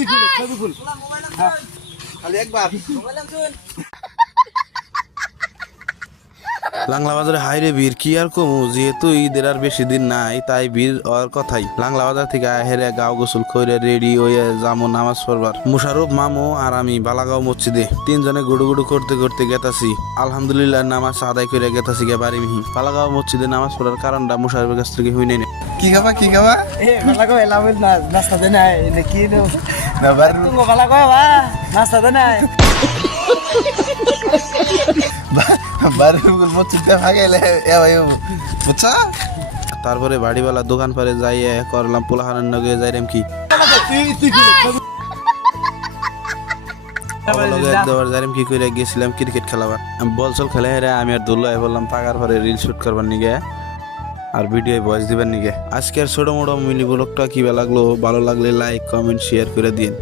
তুই খুল ছবি খুল খালি একবার লাংলা বাজারে হাইরে ভিড় কি আর কমু, যেহেতু ঈদের আর বেশি দিন নাই তাই ভিড় হওয়ার কথাই। লাংলা বাজার থেকে হেরে গাও গোসল করে রেডি হয়ে যাবো নামাজ পড়বার। মুশারফ, মামু আর আমি বালাগাঁও মসজিদে তিনজনে গুডু গুডু করতে করতে গেতাছি। আলহামদুলিল্লাহ নামাজ আদায় করে গেতাছি গে বাড়ি মিহি। বালাগাঁও মসজিদে নামাজ পড়ার কারণটা মুশারফের কাছ থেকে হই নাই। কি খাবা এ বালাগাঁও এলাবেল না নাস্তা দে নাই নে কি নো না বার তুমি বালাগাঁও বা নাস্তা দে নাই বার মসজিদে ভাগাইলে এ ভাই বুঝছা তারপরে বাড়িওয়ালা দোকান পারে যাইয়ে করলাম পোলাহানের নগে যাইরাম কি তুই খুল ছবি একবার যাইরাম কি করে গেছিলাম ক্রিকেট খেলাবার। বল চল খেলে হেরে আমি আর দুল্লাই বললাম পাকার পরে রিল শুট করবার নিগে আর ভিডিও ভয়েস দিবার নিগে। আজকের ছোট মোটো মিনি ব্লগটা কি লাগলো, ভালো লাগলে লাইক কমেন্ট শেয়ার করে দিন।